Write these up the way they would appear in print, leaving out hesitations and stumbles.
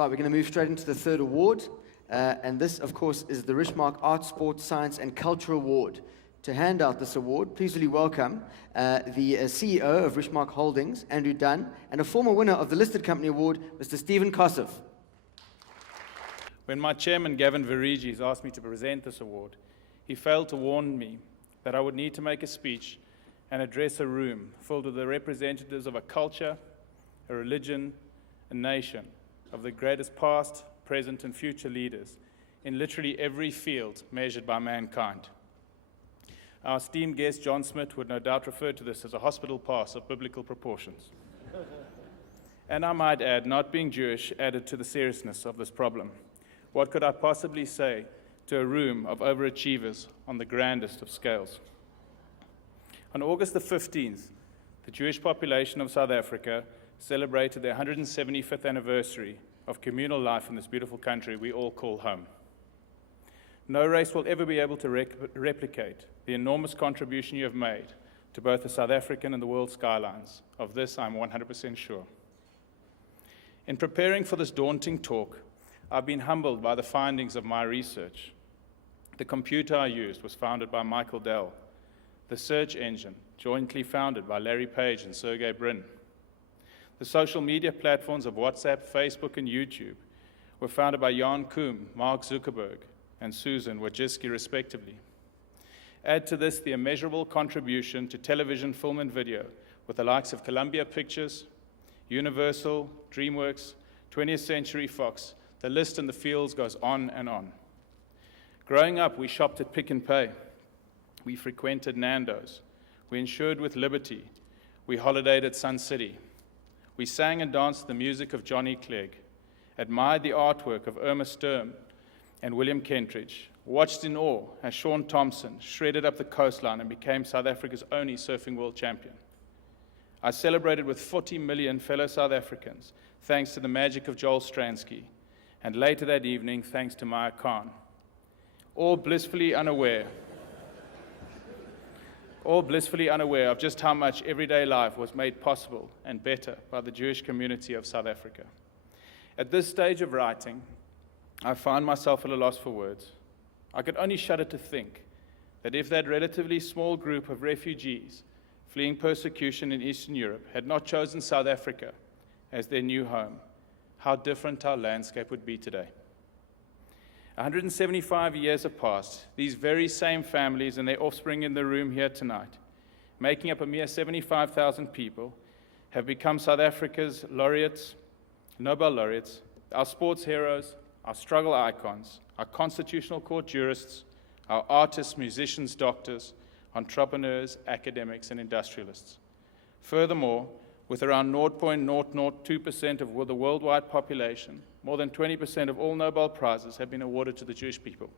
Right, we're going to move straight into the third award. And this, of course, is the Richmark Art, Sports, Science and Culture Award. To hand out this award, please really welcome the CEO of Richmark Holdings, Andrew Dunn, and a former winner of the Listed Company Award, Mr. Stephen Kossoff. When my chairman, Gavin Verigis, asked me to present this award, he failed to warn me that I would need to make a speech and address a room filled with the representatives of a culture, a religion, a nation, of the greatest past, present, and future leaders in literally every field measured by mankind. Our esteemed guest, John Smith, would no doubt refer to this as a hospital pass of biblical proportions. And I might add, not being Jewish added to the seriousness of this problem. What could I possibly say to a room of overachievers on the grandest of scales? On August the 15th, the Jewish population of South Africa celebrated their 175th anniversary of communal life in this beautiful country we all call home. No race will ever be able to replicate the enormous contribution you have made to both the South African and the world skylines. Of this, I'm 100% sure. In preparing for this daunting talk, I've been humbled by the findings of my research. The computer I used was founded by Michael Dell. The search engine, jointly founded by Larry Page and Sergey Brin. The social media platforms of WhatsApp, Facebook, and YouTube were founded by Jan Koum, Mark Zuckerberg, and Susan Wojcicki, respectively. Add to this the immeasurable contribution to television, film, and video with the likes of Columbia Pictures, Universal, DreamWorks, 20th Century Fox. The list in the fields goes on and on. Growing up, we shopped at Pick n Pay. We frequented Nando's. We insured with Liberty. We holidayed at Sun City. We sang and danced to the music of Johnny Clegg, admired the artwork of Irma Sturm and William Kentridge, watched in awe as Shaun Tomson shredded up the coastline and became South Africa's only surfing world champion. I celebrated with 40 million fellow South Africans, thanks to the magic of Joel Stransky, and later that evening, thanks to Maya Khan. All blissfully unaware of just how much everyday life was made possible and better by the Jewish community of South Africa. At this stage of writing, I find myself at a loss for words. I could only shudder to think that if that relatively small group of refugees fleeing persecution in Eastern Europe had not chosen South Africa as their new home, how different our landscape would be today. 175 years have passed. These very same families and their offspring in the room here tonight, making up a mere 75,000 people, have become South Africa's laureates, Nobel laureates, our sports heroes, our struggle icons, our constitutional court jurists, our artists, musicians, doctors, entrepreneurs, academics, and industrialists. Furthermore, with around 0.002% of the worldwide population, more than 20% of all Nobel Prizes have been awarded to the Jewish people.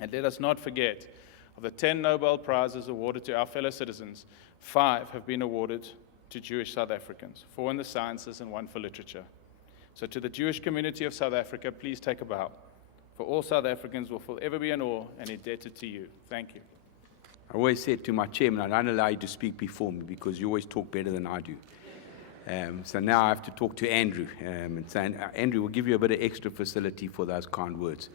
And let us not forget, of the 10 Nobel Prizes awarded to our fellow citizens, 5 have been awarded to Jewish South Africans, 4 in the sciences and 1 for literature. So to the Jewish community of South Africa, please take a bow. For all South Africans will forever be in awe and indebted to you. Thank you. I always said to my chairman, I don't allow you to speak before me because you always talk better than I do. So now I have to talk to Andrew and say, Andrew, we'll give you a bit of extra facility for those kind words.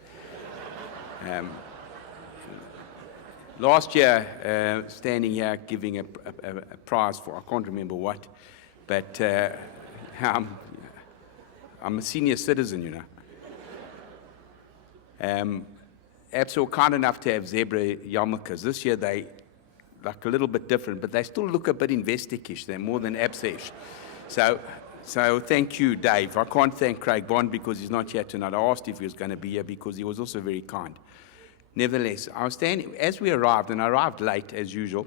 Last year, standing here giving a prize for, I can't remember what, but I'm a senior citizen, you know. ABSA were kind enough to have zebra yarmulkes. This year they like a little bit different, but they still look a bit Investec-ish. They're more than ABSA-ish. So thank you, Dave. I can't thank Craig Bond because he's not here tonight. I asked if he was going to be here because he was also very kind. Nevertheless, I was standing, as we arrived, and I arrived late as usual,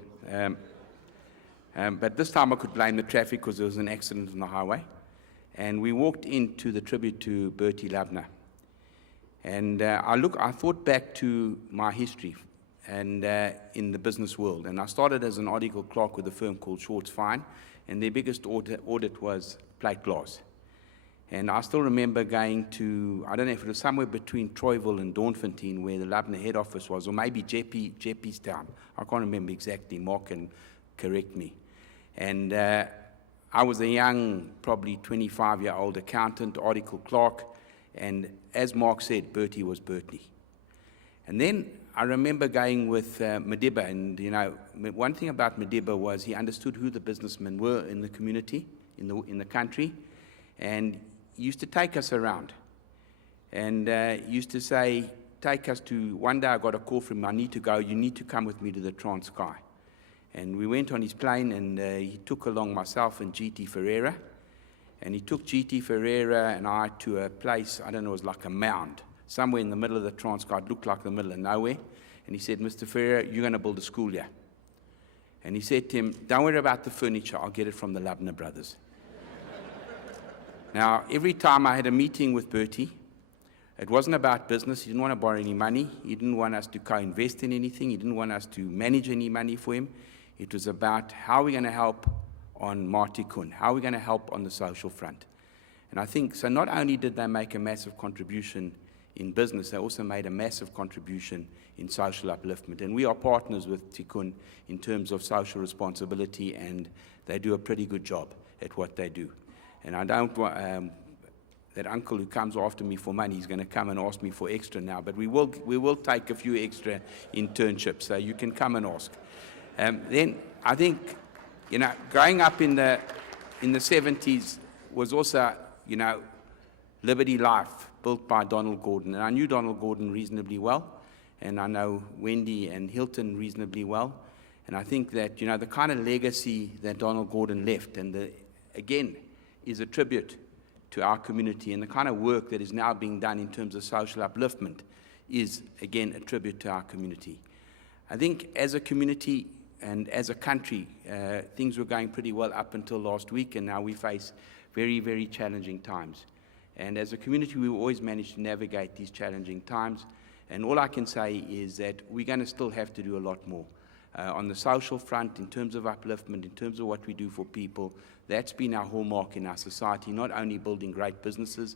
but this time I could blame the traffic because there was an accident on the highway. And we walked into the tribute to Bertie Loubner. And I thought back to my history and in the business world. And I started as an article clerk with a firm called Schwartz Fine, and their biggest audit was plate glass. And I still remember going to, I don't know if it was somewhere between Troyville and Dawnfontein where the Loubner head office was, or maybe Jeppystown. I can't remember exactly. Mark can correct me. And I was a young, probably 25-year-old accountant, article clerk, And as Mark said, Bertie was Bertie. And then I remember going with Madiba, and one thing about Madiba was he understood who the businessmen were in the community, in the country, and he used to take us around. And used to say, take us to, one day I got a call from him, I need to go, you need to come with me to the Transkei. And we went on his plane, and he took along myself and GT Ferreira. And he took GT Ferreira and I to a place, I don't know, it was like a mound, somewhere in the middle of the Transkei. It looked like the middle of nowhere. And he said, Mr. Ferreira, you're going to build a school here. And he said to him, don't worry about the furniture, I'll get it from the Lubner brothers. Now, every time I had a meeting with Bertie, it wasn't about business. He didn't want to borrow any money. He didn't want us to co-invest in anything. He didn't want us to manage any money for him. It was about how we're going to help on Martikun, how we're going to help on the social front. And I think, so not only did they make a massive contribution in business, they also made a massive contribution in social upliftment. And we are partners with Tikkun in terms of social responsibility, and they do a pretty good job at what they do. And I don't want that uncle who comes after me for money is going to come and ask me for extra now, but we will take a few extra internships, so you can come and ask. Then I think, growing up in the 70s was also, Liberty Life, built by Donald Gordon. And I knew Donald Gordon reasonably well, and I know Wendy and Hilton reasonably well. And I think that, the kind of legacy that Donald Gordon left, and again, is a tribute to our community, and the kind of work that is now being done in terms of social upliftment is, again, a tribute to our community. I think as a community and as a country, things were going pretty well up until last week, and now we face very, very challenging times. And as a community, we always manage to navigate these challenging times. And all I can say is that we're going to still have to do a lot more. On the social front, in terms of upliftment, in terms of what we do for people, that's been our hallmark in our society, not only building great businesses,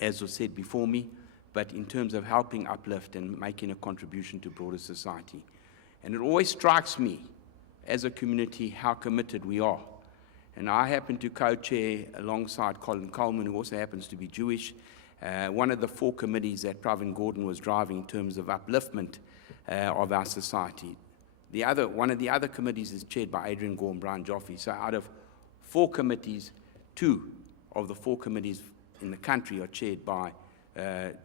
as was said before me, but in terms of helping uplift and making a contribution to broader society. And it always strikes me, as a community, how committed we are. And I happen to co-chair alongside Colin Coleman, who also happens to be Jewish, one of the 4 committees that Pravin Gordon was driving in terms of upliftment of our society. One of the other committees is chaired by Adrian Gore and Brian Joffe. So out of 4 committees, 2 of the 4 committees in the country are chaired by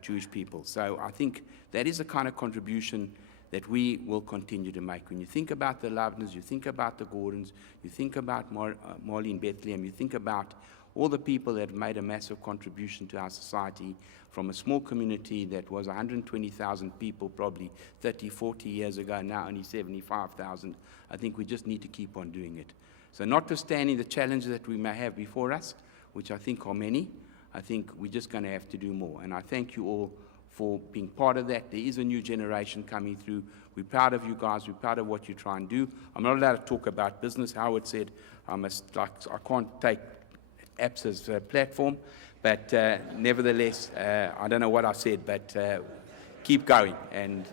Jewish people. So I think that is the kind of contribution that we will continue to make. When you think about the Loveners, you think about the Gordons, you think about Marlene Bethlehem, you think about all the people that have made a massive contribution to our society, from a small community that was 120,000 people probably 30, 40 years ago, now only 75,000. I think we just need to keep on doing it. So notwithstanding the challenges that we may have before us, which I think are many, I think we're just going to have to do more. And I thank you all for being part of that. There is a new generation coming through. We're proud of you guys. We're proud of what you try and do. I'm not allowed to talk about business. Howard said I can't take apps as a platform, but nevertheless, I don't know what I said, but keep going and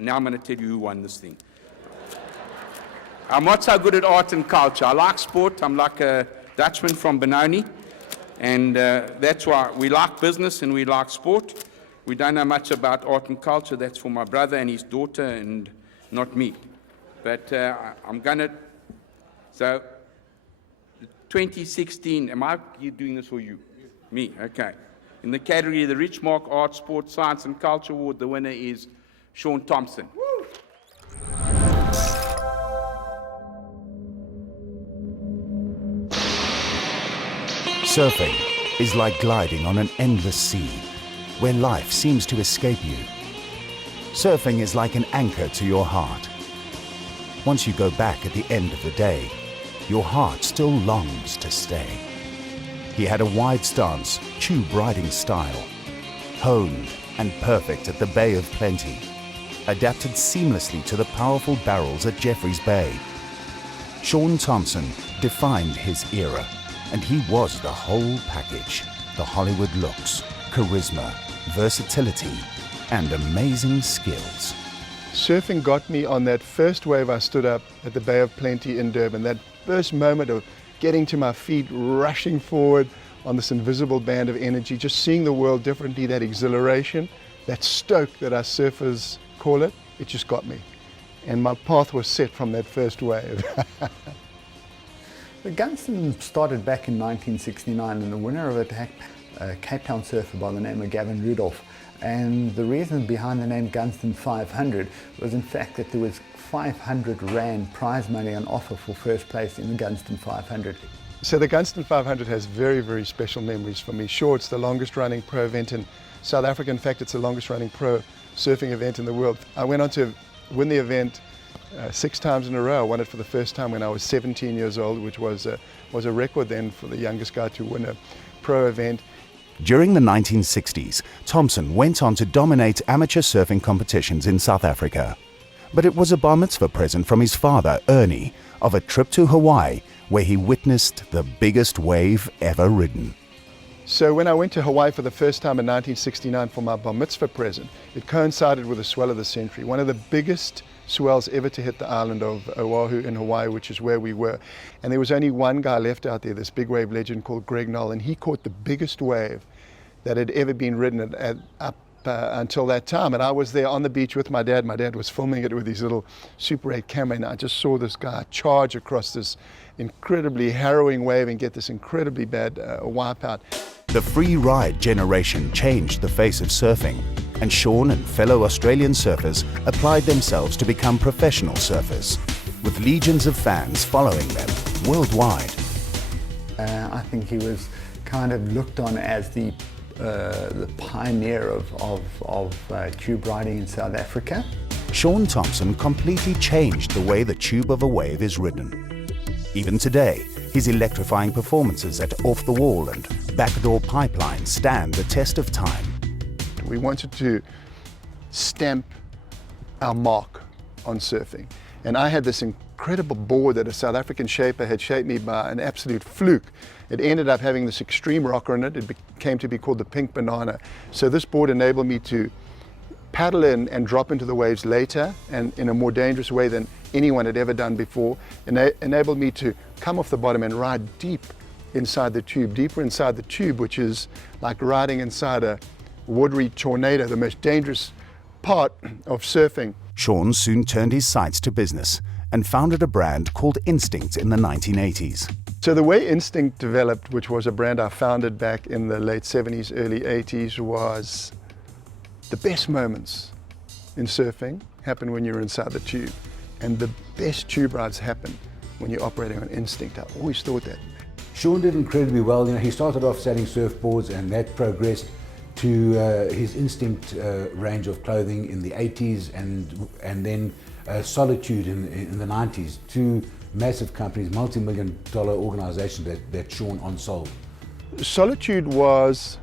now I'm going to tell you who won this thing. I'm not so good at art and culture. I like sport. I'm like a Dutchman from Benoni, and that's why we like business and we like sport. We don't know much about art and culture. That's for my brother and his daughter and not me. But I'm going to, so 2016, you doing this for you? Me, okay. In the category of the Richmark Art, Sport, Science and Culture Award, the winner is Shaun Tomson. Surfing is like gliding on an endless sea, where life seems to escape you. Surfing is like an anchor to your heart. Once you go back at the end of the day, your heart still longs to stay. He had a wide stance, tube riding style, honed and perfect at the Bay of Plenty, adapted seamlessly to the powerful barrels at Jeffreys Bay. Shaun Tomson defined his era, and he was the whole package: the Hollywood looks, charisma, versatility, and amazing skills. Surfing got me on that first wave I stood up at the Bay of Plenty in Durban. That first moment of getting to my feet, rushing forward, on this invisible band of energy, just seeing the world differently, that exhilaration, that stoke that us surfers call it, it just got me. And my path was set from that first wave. The Gunston started back in 1969, and the winner of it, a Cape Town surfer by the name of Gavin Rudolph. And the reason behind the name Gunston 500 was in fact that there was 500 Rand prize money on offer for first place in the Gunston 500. So the Gunston 500 has very, very special memories for me. Sure, it's the longest running pro event in South Africa. In fact, it's the longest running pro surfing event in the world. I went on to win the event 6 times in a row. I won it for the first time when I was 17 years old, which was a record then for the youngest guy to win a pro event. During the 1960s, Tomson went on to dominate amateur surfing competitions in South Africa. But it was a bar mitzvah present from his father, Ernie, of a trip to Hawaii, where he witnessed the biggest wave ever ridden. So when I went to Hawaii for the first time in 1969 for my bar mitzvah present, it coincided with the swell of the century, one of the biggest swells ever to hit the island of Oahu in Hawaii, which is where we were. And there was only one guy left out there, this big wave legend called Greg Knoll, and he caught the biggest wave that had ever been ridden up until that time. And I was there on the beach with my dad. My dad was filming it with his little Super 8 camera, and I just saw this guy charge across this incredibly harrowing wave and get this incredibly bad wipeout. The free ride generation changed the face of surfing, and Shaun and fellow Australian surfers applied themselves to become professional surfers, with legions of fans following them worldwide. I think he was kind of looked on as the pioneer of tube riding in South Africa. Shaun Tomson completely changed the way the tube of a wave is ridden. Even today, his electrifying performances at Off the Wall and Backdoor Pipeline stand the test of time. We wanted to stamp our mark on surfing. And I had this incredible board that a South African shaper had shaped me by an absolute fluke. It ended up having this extreme rocker in it. It came to be called the Pink Banana. So this board enabled me to paddle in and drop into the waves later and in a more dangerous way than anyone had ever done before. And enabled me to come off the bottom and ride deep inside the tube, deeper inside the tube, which is like riding inside a watery tornado, the most dangerous part of surfing. Shaun soon turned his sights to business and founded a brand called Instinct in the 1980s. So the way Instinct developed, which was a brand I founded back in the late 70s, early 80s, was the best moments in surfing happen when you're inside the tube. And the best tube rides happen when you're operating on instinct. I always thought that. Shaun did incredibly well. You know, he started off selling surfboards, and that progressed to his Instinct range of clothing in the 80s, and then Solitude in the 90s. 2 massive companies, multi-million-dollar organizations that Shaun on-sold. Solitude was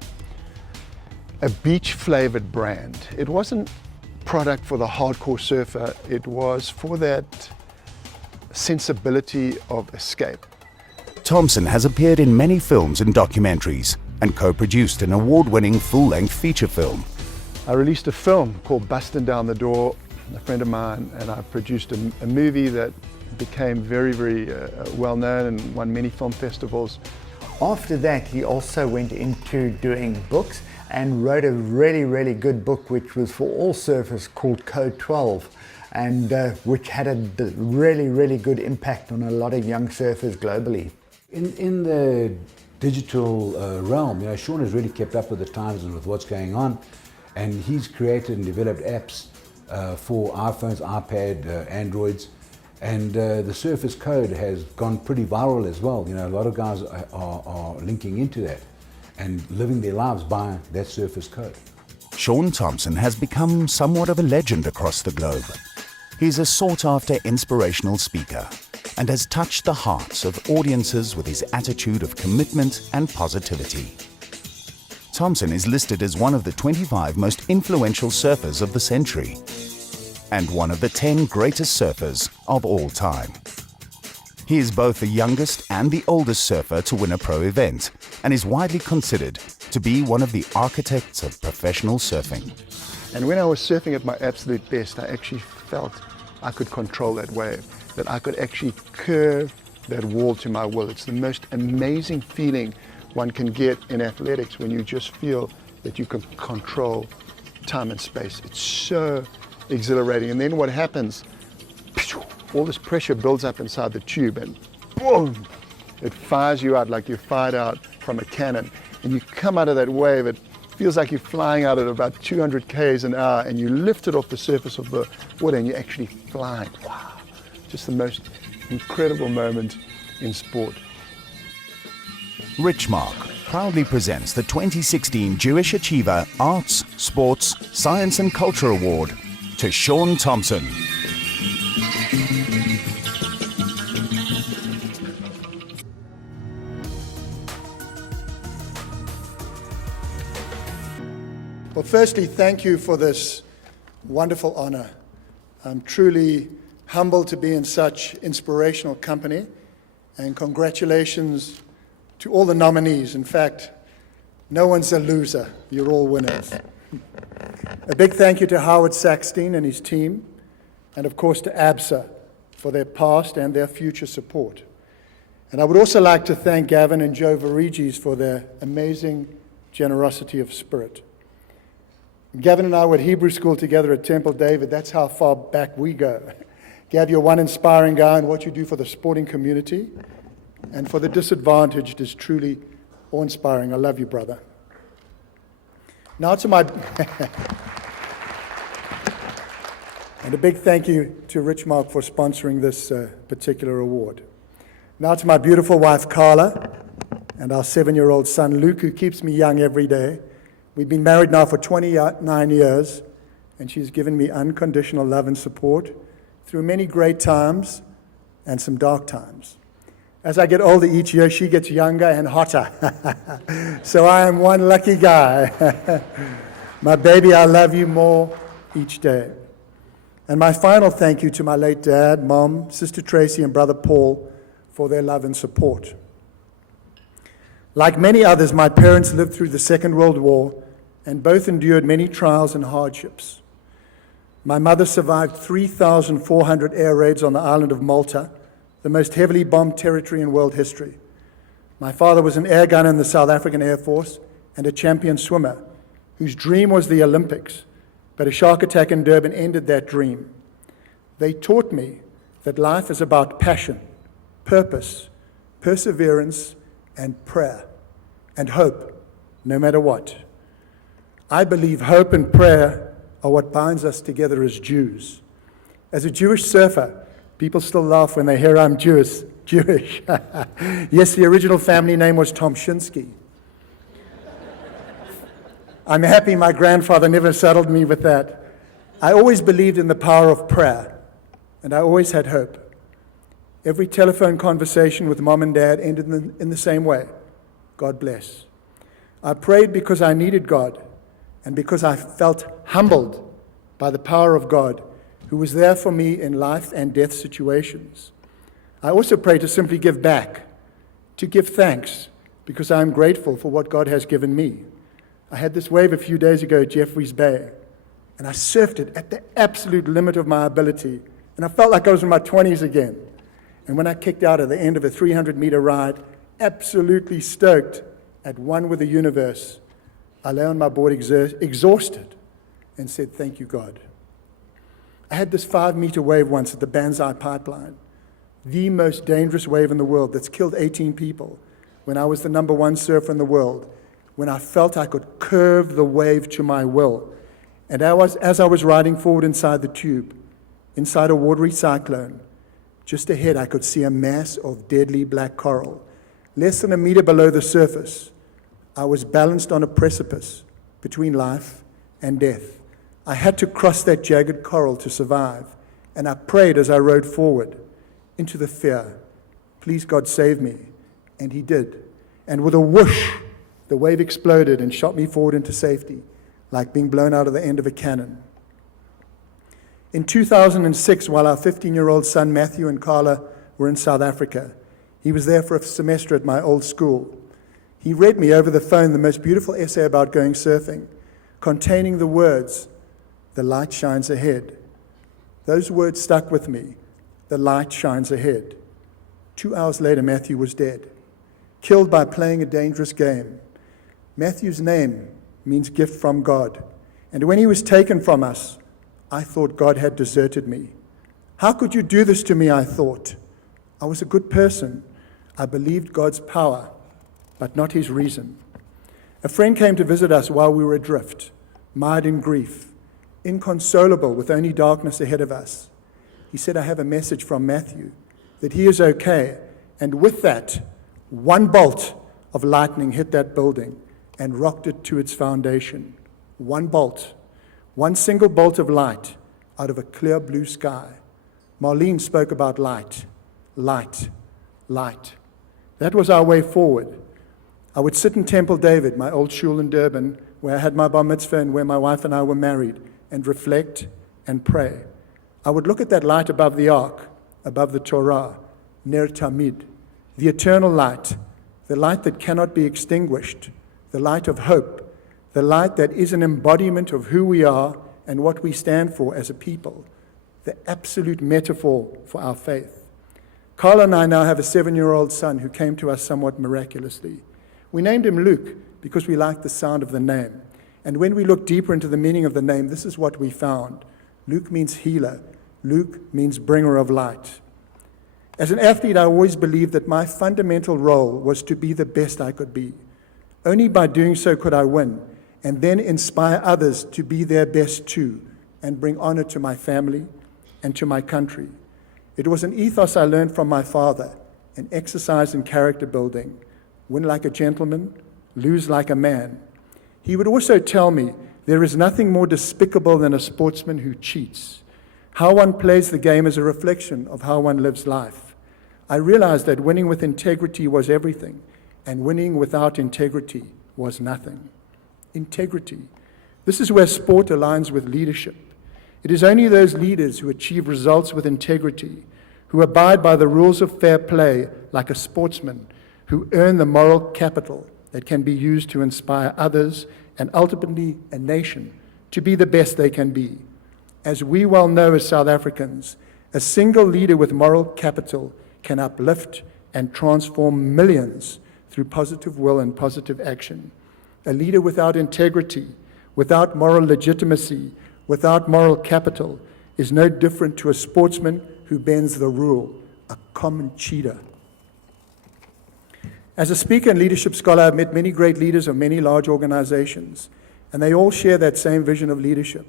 a beach-flavored brand. It wasn't product for the hardcore surfer. It was for that sensibility of escape. Tomson has appeared in many films and documentaries and co-produced an award-winning full-length feature film. I released a film called Bustin' Down the Door, a friend of mine, and I produced a movie that became very, very well known and won many film festivals. After that, he also went into doing books and wrote a really, really good book which was for all surfers called Code 12, and which had a really, really good impact on a lot of young surfers globally. In the digital realm, you know, Shaun has really kept up with the times and with what's going on, and he's created and developed apps for iPhones, iPad, Androids, and the Surfer's Code has gone pretty viral as well. You know, a lot of guys are linking into that and living their lives by that Surfer's Code. Shaun Tomson has become somewhat of a legend across the globe. He's a sought-after inspirational speaker and has touched the hearts of audiences with his attitude of commitment and positivity. Tomson is listed as one of the 25 most influential surfers of the century and one of the 10 greatest surfers of all time. He is both the youngest and the oldest surfer to win a pro event and is widely considered to be one of the architects of professional surfing. And when I was surfing at my absolute best, I actually felt I could control that wave, that I could actually curve that wall to my will. It's the most amazing feeling one can get in athletics when you just feel that you can control time and space. It's so exhilarating. And then what happens, all this pressure builds up inside the tube and boom, it fires you out like you're fired out from a cannon. And you come out of that wave, it feels like you're flying out at about 200 k's an hour, and you lift it off the surface of the water and you're actually flying. Wow, just the most incredible moment in sport. Richmark proudly presents the 2016 Jewish Achiever Arts, Sports, Science and Culture Award to Shaun Tomson. Well, firstly, thank you for this wonderful honor. I'm truly humbled to be in such inspirational company, and congratulations to all the nominees. In fact, no one's a loser. You're all winners. A big thank you to Howard Sackstein and his team, and of course to ABSA for their past and their future support. And I would also like to thank Gavin and Joe Varegis for their amazing generosity of spirit. Gavin and I were at Hebrew school together at Temple David. That's how far back we go. Gav, you're one inspiring guy, and what you do for the sporting community and for the disadvantaged is truly awe-inspiring. I love you, brother. Now to my... And a big thank you to Richmark for sponsoring this particular award. Now to my beautiful wife, Carla, and our 7-year-old son, Luke, who keeps me young every day. We've been married now for 29 years, and she's given me unconditional love and support through many great times and some dark times. As I get older each year, she gets younger and hotter. So I am one lucky guy. My baby, I love you more each day. And my final thank you to my late dad, mom, sister Tracy, and brother Paul for their love and support. Like many others, my parents lived through the Second World War and both endured many trials and hardships. My mother survived 3,400 air raids on the island of Malta, the most heavily bombed territory in world history. My father was an air gunner in the South African Air Force and a champion swimmer whose dream was the Olympics, but a shark attack in Durban ended that dream. They taught me that life is about passion, purpose, perseverance, and prayer, and hope, no matter what. I believe hope and prayer are what binds us together as Jews. As a Jewish surfer, people still laugh when they hear I'm Jewish. Yes, the original family name was Tomshinsky. I'm happy my grandfather never saddled me with that. I always believed in the power of prayer, and I always had hope. Every telephone conversation with mom and dad ended in the same way. God bless. I prayed because I needed God and because I felt humbled by the power of God who was there for me in life and death situations. I also prayed to simply give back, to give thanks, because I am grateful for what God has given me. I had this wave a few days ago at Jeffreys Bay, and I surfed it at the absolute limit of my ability, and I felt like I was in my 20s again. And when I kicked out at the end of a 300-meter ride, absolutely stoked, at one with the universe, I lay on my board exhausted and said, thank you, God. I had this 5-meter wave once at the Banzai Pipeline, the most dangerous wave in the world that's killed 18 people when I was the #1 surfer in the world, when I felt I could curve the wave to my will. And as I was riding forward inside the tube, inside a watery cyclone, just ahead I could see a mass of deadly black coral. Less than a meter below the surface, I was balanced on a precipice between life and death. I had to cross that jagged coral to survive, and I prayed as I rode forward into the fear, please God save me, and he did. And with a whoosh, the wave exploded and shot me forward into safety, like being blown out of the end of a cannon. In 2006, while our 15-year-old son Matthew and Carla were in South Africa, he was there for a semester at my old school. He read me over the phone the most beautiful essay about going surfing, containing the words, "The light shines ahead." Those words stuck with me, "The light shines ahead." 2 hours later, Matthew was dead. killed by playing a dangerous game. Matthew's name means gift from God. And when he was taken from us, I thought God had deserted me. How could you do this to me, I thought. I was a good person. I believed God's power, but not his reason. A friend came to visit us while we were adrift, mired in grief, inconsolable with only darkness ahead of us. He said, I have a message from Matthew, that he is okay. And with that, one bolt of lightning hit that building and rocked it to its foundation. One bolt, one single bolt of light out of a clear blue sky. Marlene spoke about light, light, light. That was our way forward. I would sit in Temple David, my old shul in Durban, where I had my bar mitzvah and where my wife and I were married, and reflect and pray. I would look at that light above the ark, above the Torah, Ner Tamid, the eternal light, the light that cannot be extinguished, the light of hope, the light that is an embodiment of who we are and what we stand for as a people, the absolute metaphor for our faith. Carl and I now have a 7-year-old son who came to us somewhat miraculously. We named him Luke because we liked the sound of the name. And when we looked deeper into the meaning of the name, this is what we found. Luke means healer. Luke means bringer of light. As an athlete, I always believed that my fundamental role was to be the best I could be. Only by doing so could I win, and then inspire others to be their best too, and bring honor to my family and to my country. It was an ethos I learned from my father, an exercise in character building. Win like a gentleman, lose like a man. He would also tell me there is nothing more despicable than a sportsman who cheats. How one plays the game is a reflection of how one lives life. I realized that winning with integrity was everything, and winning without integrity was nothing. Integrity. This is where sport aligns with leadership. It is only those leaders who achieve results with integrity, who abide by the rules of fair play like a sportsman, who earn the moral capital that can be used to inspire others and ultimately a nation to be the best they can be. As we well know as South Africans, a single leader with moral capital can uplift and transform millions through positive will and positive action. A leader without integrity, without moral legitimacy, without moral capital is no different to a sportsman who bends the rule, a common cheater. As a speaker and leadership scholar, I've met many great leaders of many large organizations, and they all share that same vision of leadership,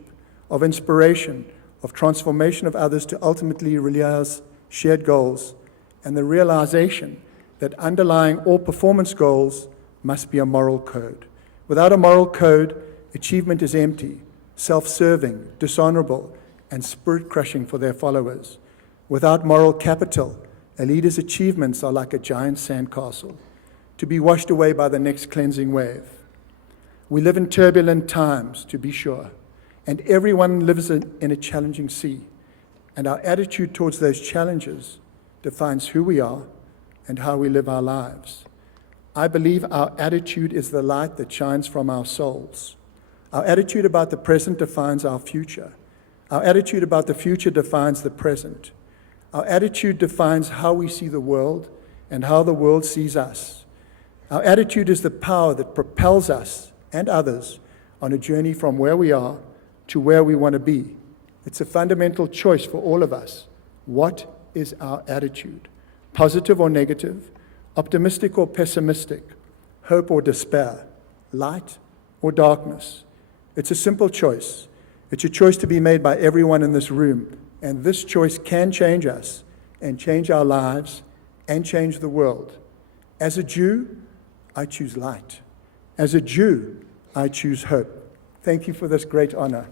of inspiration, of transformation of others to ultimately realize shared goals, and the realization that underlying all performance goals must be a moral code. Without a moral code, achievement is empty, self-serving, dishonorable, and spirit-crushing for their followers. Without moral capital, a leader's achievements are like a giant sandcastle, to be washed away by the next cleansing wave. We live in turbulent times, to be sure, and everyone lives in a challenging sea, and our attitude towards those challenges defines who we are and how we live our lives. I believe our attitude is the light that shines from our souls. Our attitude about the present defines our future. Our attitude about the future defines the present. Our attitude defines how we see the world and how the world sees us. Our attitude is the power that propels us and others on a journey from where we are to where we want to be. It's a fundamental choice for all of us. What is our attitude? Positive or negative? Optimistic or pessimistic? Hope or despair? Light or darkness? It's a simple choice. It's a choice to be made by everyone in this room, and this choice can change us and change our lives and change the world. As a Jew, I choose light. As a Jew, I choose hope. Thank you for this great honor.